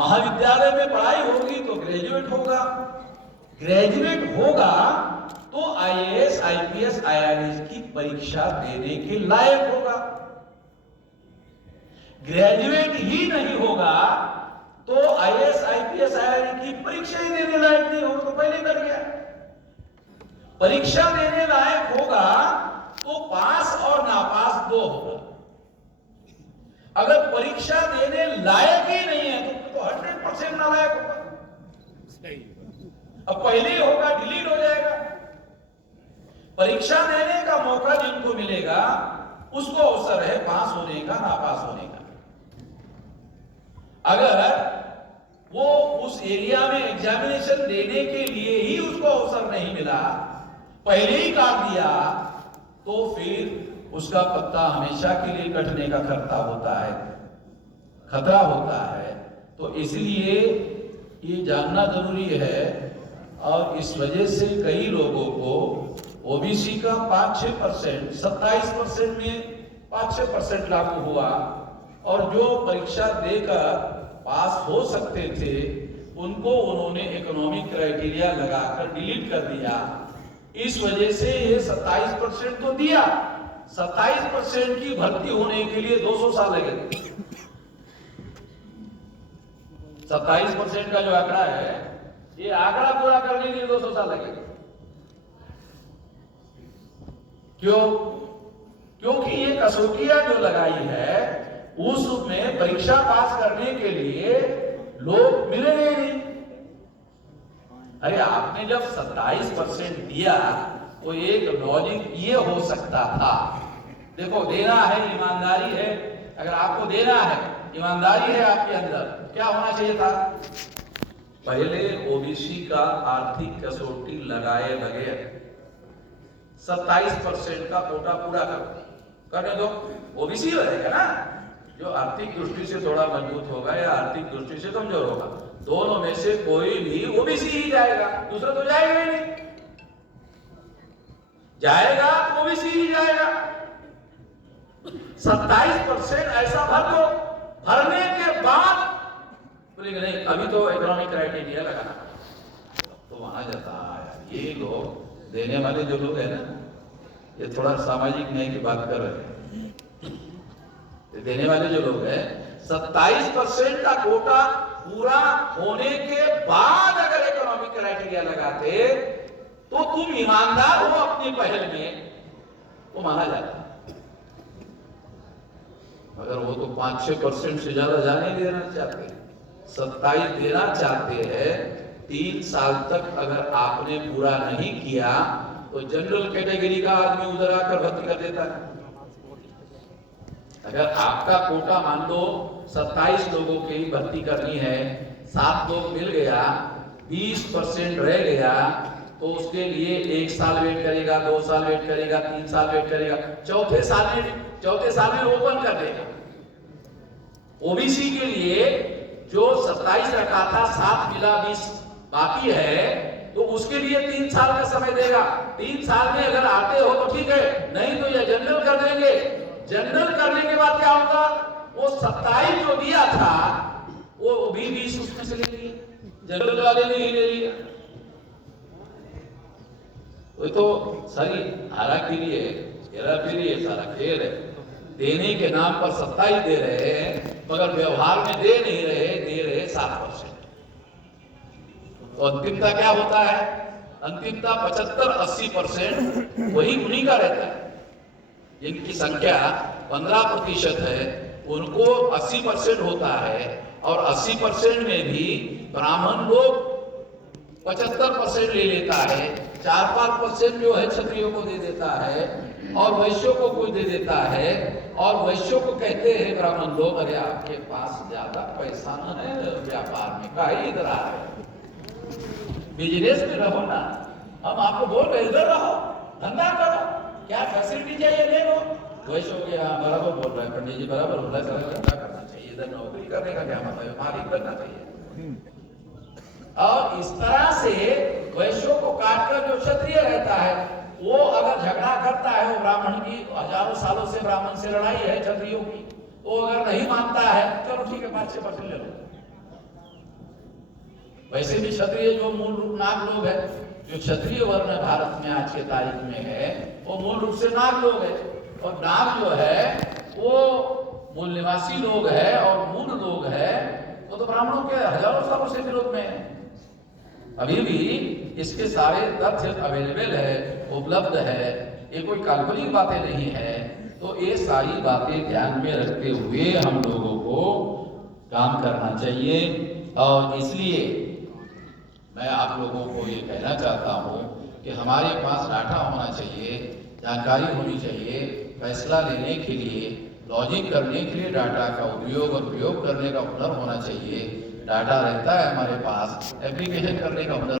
महाविद्यालय में पढ़ाई होगी तो ग्रेजुएट होगा, ग्रेजुएट होगा तो आईएएस, आईपीएस, आईआरएस की परीक्षा देने के लायक होगा। ग्रेजुएट ही नहीं होगा तो आईएएस, आईपीएस, आईआरएस की परीक्षा ही देने लायक नहीं होगा, तो पहले कर गया। परीक्षा देने लायक होगा तो पास और नापास दो होगा। अगर परीक्षा देने लायक ही नहीं है तो 100% नालायक होगा। अब पहले ही होगा, डिलीट हो जाएगा। परीक्षा देने का मौका जिनको मिलेगा उसको अवसर है पास होने का, नापास होने का। अगर वो उस एरिया में एग्जामिनेशन देने के लिए ही उसको अवसर नहीं मिला, पहले ही काट दिया, तो फिर उसका पत्ता हमेशा के लिए कटने का खतरा होता है। तो इसलिए ये जानना जरूरी है। और इस वजह से कई लोगों को ओबीसी का 5-6%, 27% में 5-6% लागू हुआ, और जो परीक्षा देकर पास हो सकते थे उनको उन्होंने इकोनॉमिक क्राइटेरिया लगाकर डिलीट कर दिया। इस वजह से ये 27% तो दिया, 27% की भर्ती होने के लिए 200 साल लगेंगे। 27% का जो आंकड़ा है, ये आंकड़ा पूरा करने के लिए 200 साल लगेगा। क्यों? क्योंकि ये कसौटियां जो लगाई है उसमें परीक्षा पास करने के लिए लोग मिलेंगे नहीं। अरे आपने जब 27% दिया तो एक लॉजिक ये हो सकता था, देखो देना है, ईमानदारी है, अगर आपको देना है, ईमानदारी है आपके अंदर, क्या होना चाहिए था? पहले ओबीसी का आर्थिक कसौटी लगाए बगैर 27% का कोटा पूरा करने दो, ओबीसी रहेगा ना। जो आर्थिक दृष्टि से थोड़ा मजबूत होगा या आर्थिक दृष्टि से कमजोर होगा, दोनों में से कोई भी ओबीसी ही जाएगा, दूसरा तो जाएगा ही नहीं। जाएगा तो ओबीसी ही जाएगा। 27% ऐसा भर दो, भरने के बाद बोलेंगे नहीं अभी तो इकोनॉमिक क्राइटेरिया लगाना, तो वहां जाता है। ये लोग देने वाले जो लोग हैं ना, ये थोड़ा सामाजिक न्याय की बात कर रहे हैं। देने वाले जो लोग हैं 27% का कोटा पूरा होने के बाद अगर इकोनॉमिक क्राइटेरिया लगाते तो तुम ईमानदार हो अपनी पहल में, तो माना जाता। मगर वो तो 5-6% से ज्यादा जाने देना चाहते हैं, 27 देना चाहते हैं। 3 साल तक अगर आपने पूरा नहीं किया तो जनरल कैटेगरी का आदमी उधर आकर भर्ती कर देता है। अगर आपका कोटा मान लो 27 लोगों की भर्ती करनी है, 7 लोग मिल गया, 20% रह गया, तो उसके लिए 1 साल वेट करेगा, 2 साल वेट करेगा, 3 साल वेट करेगा, चौथे साल में ओपन कर देगा। ओबीसी के लिए जो 27 रखा था, 7 मिला 20 बाकी है, तो उसके लिए 3 साल का समय देगा। 3 साल में अगर आते हो तो ठीक है, नहीं तो यह जनरल कर देंगे। जनरल करने के बाद क्या होगा? वो 27 जो दिया था वो भी 20 उसमें से ले लिए, जनरल वाले ने ही ले लिया। तो सारी हाराकिरी है, हेराफेरी है, सारा खेल है। देने के नाम पर 27 दे रहे हैं मगर व्यवहार में दे नहीं रहे, दे रहे 7%। तो अंतिमता क्या होता है? अंतिमता 75-80% वही उन्हीं का रहता है। जिनकी संख्या 15% है उनको 80% होता है, और 80% में भी ब्राह्मण लोग 75% ले लेता है, 4-5% जो है क्षत्रियों को दे देता है, और वैश्यों को कोई दे देता है। और वैश्यों को कहते हैं ब्राह्मण लोग, अरे आपके पास ज्यादा पैसा न है व्यापार में, का इधर आ रहे, बिजनेस में रहो ना, हम आपको बोल रहे इधर रहो, धंधा करो, क्या फैसिलिटी चाहिए ले लो। वैश्यों के यहाँ बराबर बोल रहे हैं पंडित जी, बराबर बोल रहे हैं, धंधा करना चाहिए, इधर नौकरी करने का क्या मतलब है, मालिक बनना चाहिए। और इस तरह से वैश्यों को काटकर जो क्षत्रिय रहता है वो अगर झगड़ा करता है, वो ब्राह्मण की हजारों सालों से ब्राह्मण से लड़ाई है क्षत्रियों की, वो अगर नहीं मानता है चलो ठीक है 5-6% ले लो, वैसे भी क्षत्रिय जो मूल रूप नाग लोग है, जो क्षत्रिय वर्ण भारत में आज के तारीख में है वो मूल रूप से नाग लोग है। और नाग जो है वो मूल निवासी लोग है और मूल लोग है, वो तो ब्राह्मणों के हजारों सालों से विरोध में है। अभी भी इसके सारे तथ्य अवेलेबल है, उपलब्ध है, ये कोई काल्पनिक बातें नहीं है। तो ये सारी बातें ध्यान में रखते हुए हम लोगों को काम करना चाहिए। और इसलिए मैं आप लोगों को ये कहना चाहता हूँ कि हमारे पास डाटा होना चाहिए, जानकारी होनी चाहिए, फैसला लेने के लिए, लॉजिक करने के लिए डाटा का उपयोग और प्रयोग करने का हुनर होना चाहिए। डाटा रहता है हमारे पास, एप्लीकेशन करने का हुनर